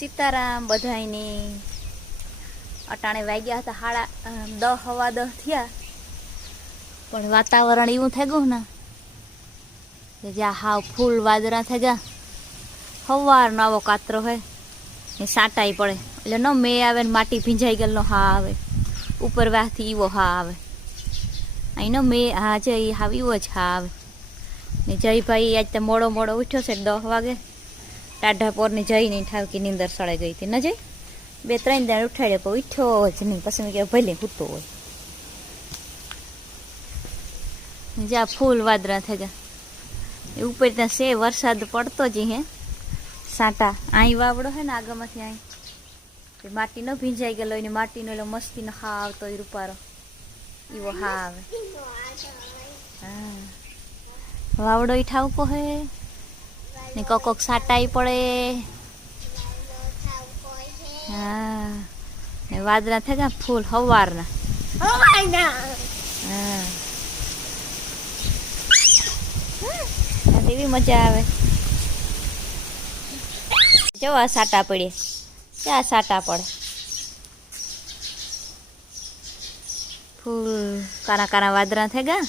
સીતારામ બધાયની અટાણે વાગ્યા હતા હાડા દહ, હવા દહ થયા. પણ વાતાવરણ એવું થઈ ગયું ને જ્યાં હાવ ફૂલ વાદરા થઈ ગયા સવારનો આવો કાતરો હોય એ સાંટાઈ પડે. એટલે ન મે આવે ને માટી ભીંજાઈ ગયેલો હા આવે. ઉપર વાહથી ઈવો હા આવે. અહીં ન મે, હા જઈ હાવ ઈવો જ હા આવે. ને જયભાઈ આજ તો મોડો મોડો ઉઠ્યો છે દસ વાગે. ટાઢા પોરની જઈને ઠાવકી નીંદર સળાઈ ગઈ હતી. ન જઈ? બે ત્રણ દાડ ઉઠાડ્યો પણ ઉઠ્યો જ નહીં. પછી મેં કીધું, ભલે સૂતો હોય. જ્યાં ફૂલ વાદળા થઈ ગયા એ ઉપર ત્યાં સે વરસાદ પડતો જ હે. સાટા અહીં વાવડો હે ને આગળમાંથી અહીં માટી ન ભીંજાઈ ગયેલો એને માટીનો એટલે મસ્તીનો હા આવતો એ રૂપારો. એવો હા આવે. હા. વાવડો ઈ ઠાવકો હે. ને કોકોક કોક સાટાઈ પડે. હા. ને વાદળા થઈ ગયા ફૂલ હવારના. હા. એવી મજા આવે. જો આ સાટા પડે ક્યાં સાટા પડે? ફૂલ કારા કારા વાદરા થઈ ગયા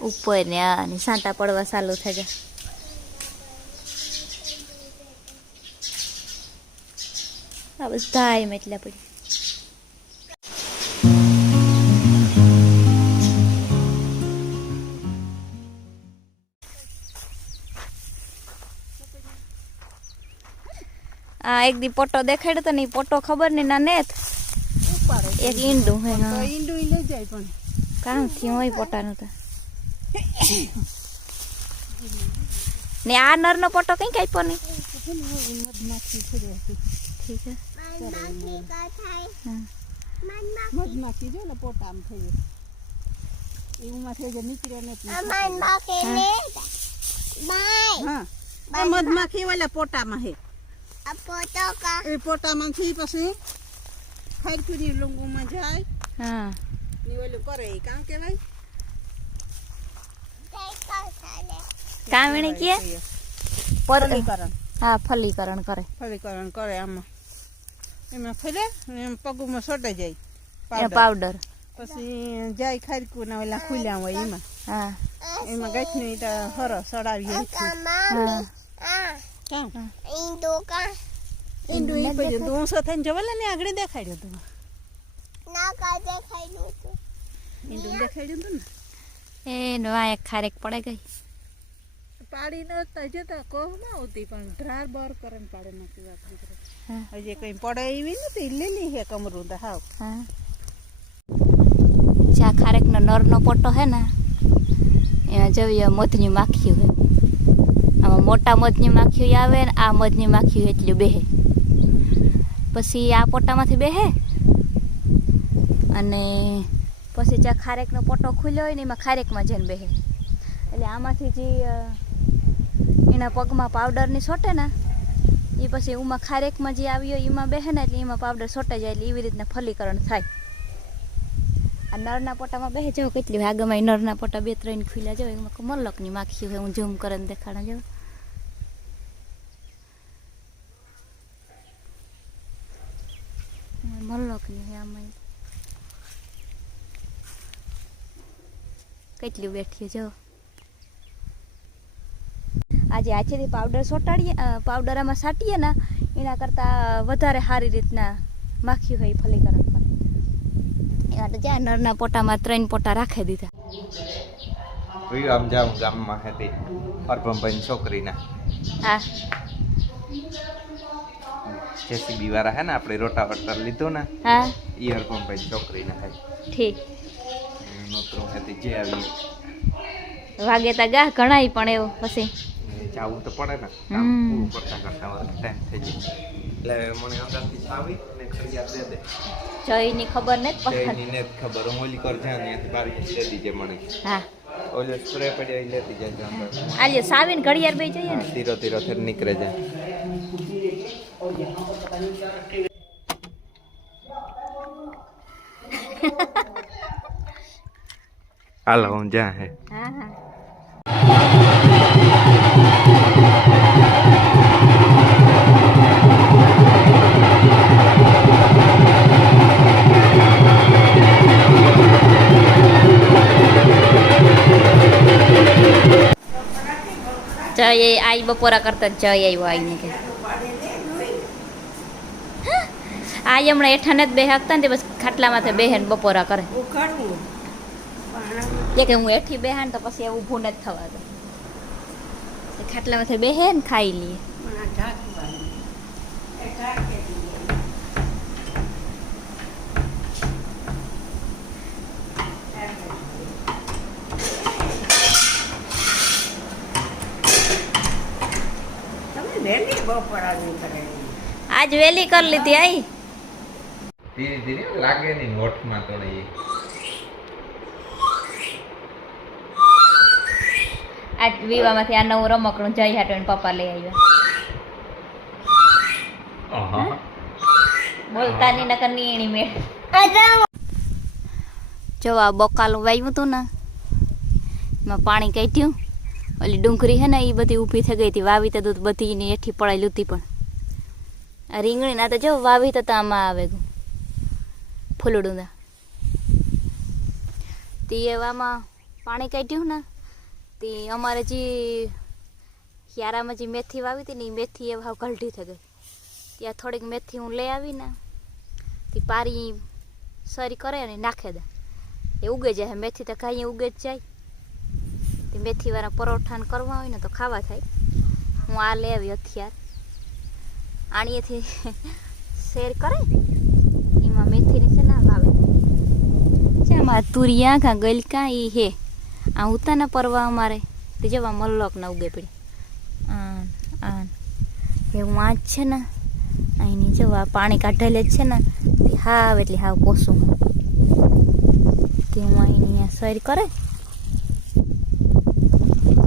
ઉપર ને આ સાટા પડવા ચાલુ થઈ ગયા આ બધા એમ એટલા પડી આ એક દી પોટો દેખાડ્યો તો ને ઈ પોટો ખબર નહીં ના નેત? એક ઈંડું હે હા. ઈંડું લઈ જાય પણ. કામ થયું હોય પોટાનું તો? ને આ નરનો પોટો કઈ કાપ્યો નહીં મધમાખી છે. મધમાખી જો ને પોટામ થઈ એવું એમાં થઈ જાય નીકળે ને મધમાખી વાલા પોટામાં હે. એ પોટામાંથી પછી ખરખુરી લૂંગુમાં જાય હા. ને ઓલું કરે એ કામ કેવાય કામ એને કીએ? પર ફલીકરણ. હા ફલીકરણ કરે. ફલીકરણ કરે આમાં. એમાં ખોલે એમ પગુમાં સોટે જાય એ પાવડર પછી જાય ખારકું ના ઓલા ખુલ્યા હોય એમાં. હા. એમાં ગાંઠની તો હરો સડાવીએ હા. કામ? ઈંડું ઈ પછી દોસો થઈને જવાલે ને આગળ દેખાડ્યો તું. ઈંડું દેખાડ્યું તું ને? એ નવા એક ખારેક પડે ગઈ. પાડી ન જતા કોહમાં આવતી પણ ધ્રાર બાર કરે ને પાડે નથી વાત હજી કઈ પડે એવી નથી લીલી હે કમરું તો હાવ. જ્યાં ખારેકનો નરનો પોટો હે ને એમાં જોઈએ મધની માખીઓ હે. આમાં મોટા મધની માખીઓ આવે ને આ મધની માખીઓ એટલી બેહે. પછી આ પોટામાંથી બેહે અને પછી જ્યાં ખારેકનો પોટો ખુલ્યો હોય ને એમાં ખારેકમાં જઈને બેહે. એટલે આમાંથી જે એના પગમાં પાવડરની સોટે ને એ પછી ઉમાં ખારેકમાં જે આવ્યો એમાં બેહે ને એટલે એમાં પાવડર સોટે જાય એટલે એવી રીતના ફલીકરણ થાય. આ નરના પોટામાં બેહે જાવ કેટલી હોય આગળમાં નરના પોટા બે ત્રણ ખુલ્યા જાવ એમાં મલકની માખી હોય, હું ઝૂમ કરીને દેખાડા જાવ મલકની હોય આમાં કેટલી બેઠી જો આજે આછેથી પાવડર સોટાડીએ પાવડર આમાં સાટીએ ને એના કરતાં વધારે સારી રીતના માખી હોય ફલીકરણ કરે. એ તો જ્યાં નરના પોટામાં ત્રણ પોટા રાખી દીધા. આમ જાઉં ગામમાં હતી અર્પમભાઈની છોકરીના. હા. જેસીબી વાળા હે ને આપણે રોટાવટર લીધું ને હા. એ અર્પમભાઈની છોકરીને થાય ઠીક. નોતરું હતી જે આવી. વાગે તા ગા ઘણાય પણ એવું પછી જવું તો પડે ને. કામ. પૂરું કરતા કરતા ટાઈમ થઈ જાય એટલે મને અંદરથી છાવી ને ફરિયાદ દે દે. જયની ખબર ને જયની ને ખબર. હું ઓલી કર જા ત્યાંથી બારી દે દીજે મને. હા. ઓલો સ્પ્રે પડ્યો એ લેતી જાય અંદર સાવીન ઘડિયાળ બે જઈએ ને. ધીરો ધીરો થઈ નીકળે જાય. હાલો હું. જય આઈ બપોરા કરતા જય આવ્યો આઈને કે. આ હમણાં એઠાને જ બે હાકતા ને તે બસ ખાટલામાંથી બેહેન બપોરા કરે. કે હું એઠી બેહાન તો પછી એવું ભૂને જ થવા દે તે ખાટલામાંથી બેહે ને ખાઈ લઈએ આજ વેલી કરી લીધી આઈ. ધીરે ધીરે લાગે નહીં હોઠમાં તો આજ વિવામાંથી આ નવું રમકડું જઈ હાટો એને પપ્પા લઈ આવ્યા. આહા. બોલતા ની નકર નીણી મેળ. જો આ બકાલું વાવ્યું હતું ને એમાં પાણી કાઢ્યું ઓલી ડુંગળી હે ને એ બધી ઊભી થઈ ગઈ હતી. વાવી તો દૂધ બધી એની હેઠી પડાયેલી હતી પણ. આ રીંગણી ના તો જો વાવી તો આમાં આવે ફૂલડું તે એવામાં પાણી કાઢ્યું ને તે અમારે જે હિયારામાં જે મેથી વાવી હતી ને એ મેથી એ ભાવ ગલઢી થઈ ગઈ. ત્યાં થોડીક મેથી હું લઈ આવીને તે પારી સરી કરે અને નાખે દે. એ ઉગે જાય મેથી તો કાંઈ ઉગે જ જાય. તે મેથીવાળા પરોઠાને કરવા હોય ને તો ખાવા થાય. હું આ લઈ આવી હથિયાર. આણીએથી શેર કરે. એમાં મેથીને છે ના વાવે છે અમારા તુરિયા કાં ગલકા એ હે. આ ઉતાના પરવા અમારે. તે જવા મલ્લોક ના ઉગે પડી. આન આન. એવું વાંચ છે ને અહીંની જવા પાણી કાઢેલે જ છે ને તે હાવ એટલે હાવ પોસું કે હું અહીંની સૈર સરી કરે.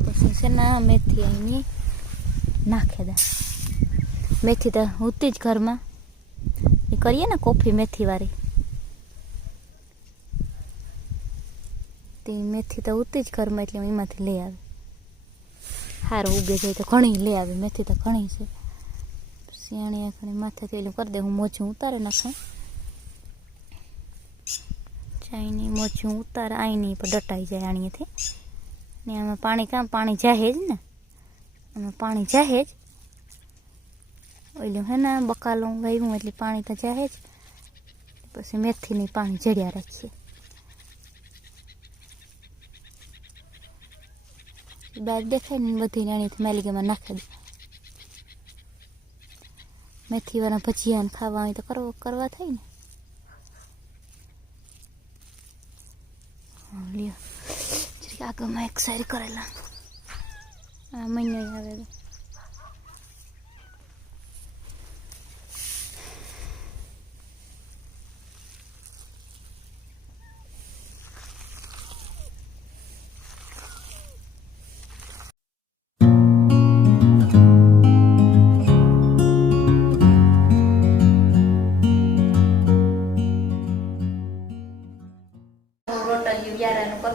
પછી છે ને મેથી અહીંની નાખે દે. મેથી તો હોતી જ ઘરમાં. એ કરીએ ને કોફી મેથીવાળી. તે મેથી તો ઉતરી જ ઘરમાં એટલે હું એમાંથી લઈ આવે. સારું ઉગે જાય તો ઘણી લઈ આવે, મેથી તો ઘણી છે. શિયાળી આખણી માથે તેલું કરી દે, હું મોજું ઉતારે નાખું. ચાઈની મોજું ઉતારે, આઈની પર દટાઈ જાય આણીએથી. ને આમાં પાણી કામ, પાણી જાહે જ ને. આમાં પાણી જાહે જ ઓલું હે ને, બકાલું વાવ્યું એટલે પાણી તો જાહે જ પછી મેથીની પાણી જડ્યા રાખીએ. બેગ દેખાય ને બધી નાનીથી મેલીગામાં નાખી દે મેથીવાળા ભજીયા ને ખાવા હોય તો કરવો કરવા થાય ને લ્યો આગળમાં એક સારી કરેલા આ મહિનો આવે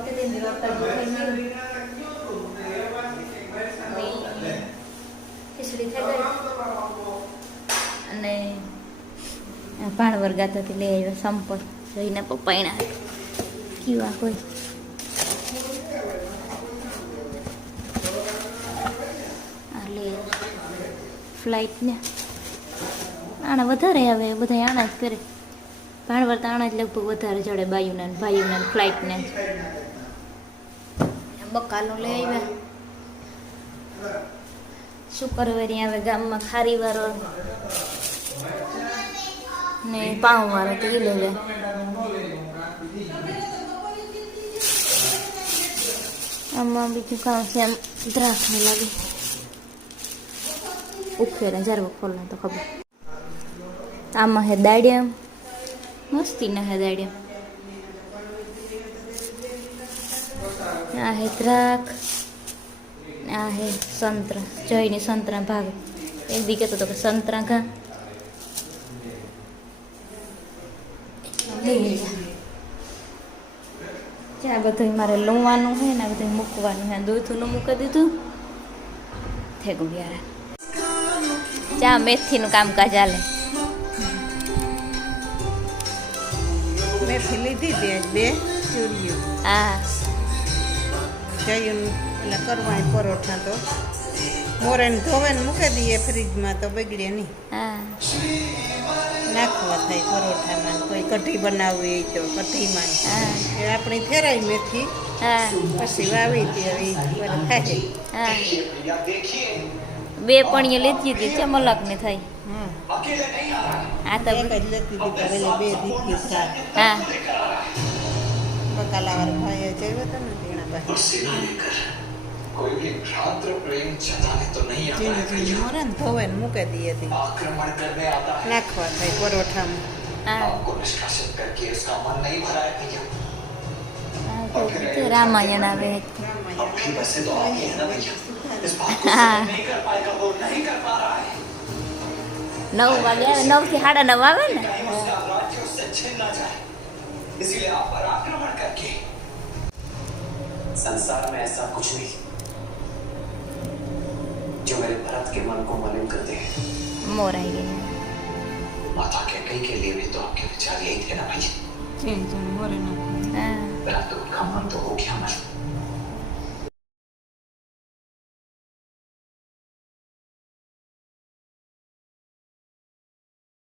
થઈ ગયું ને ખીચડી થઈ ગઈ અને આ ભાણવર ગાતાથી લઈ આવ્યા સંપલ જોઈને પપ્પાઈના કીવા કોઈ ફ્લાઇટ ને આણા વધારે આવે બધા આણા જ કરે ભાણવર તો આણા જ લગભગ વધારે ચડે બાયુના ભાઈઓના ને ફ્લાઇટને બકાલું લઈ આવ્યા. શુક્રવારે આવે ગામમાં ખારી વાળો ને પાઉં વાળો તો એ લઈ આમાં બીજું કામ છે આમ દ્રાક્ષ લાગે ઉખેરે જ્યારે ખોલે તો ખબર. આમાં હે દાડિયા. મસ્તી ના હે દાડિયા. આ હે દ્રાક્ષ આ હે સંતરા જયની સંતરા ભાગ એક દી કહેતો હતો કે સંતરા લઈ જ્યાં બધું મારે લૂવાનું હોય ને આ બધું મૂકવાનું હોય દૂધનું મૂકી દીધું. થેગું યાર ચા મેથીનું કામકાજ ચાલે મેથી લીધી બે બે ચૂરીઓ. હા. જયું એટલે કરવા પરોઠા તો. મોરેને ધોવે મૂકી દઈએ ફ્રીજમાં તો બગડે નહીં. હા. નાખવા થાય પરોઠામાં કોઈ કઢી બનાવવી હોય તો કઢીમાં. હા. એ આપણી ફેરાઈ મેથી. હા. પછી વાવી હતી હવે થાય. હા. બે પણીએ લીધી હતી ચમલકની થઈ હા આ તો એક જ લેતી હતી એટલે બે દીધી હા. બકાલાવાર ભાઈ જોયો હતો और सेना लेकर कोई भी भ्रातृ प्रेम छताने तो नहीं आता है कहीं मोरन भवन मुके दिए थी आक्रमण करने आता है नाखवा था परोठा में आपको निष्कासित करके इसका मन नहीं भरा है भैया रामायण आवे है अब भी वैसे तो आगे है ना भैया इस बात को नहीं कर पाएगा वो नहीं कर पा रहा है नौ वाले नौ से हाड़ा नौ आवे ना इसीलिए आप पर आक्रमण करके संसार में ऐसा कुछ नहीं जो मेरे भरत के मन को मलिन कर दे माता के कई के लिए भी तो आपके विचार यही थे ना भाई? मोर ना। हाँ। मन तो हो गया मन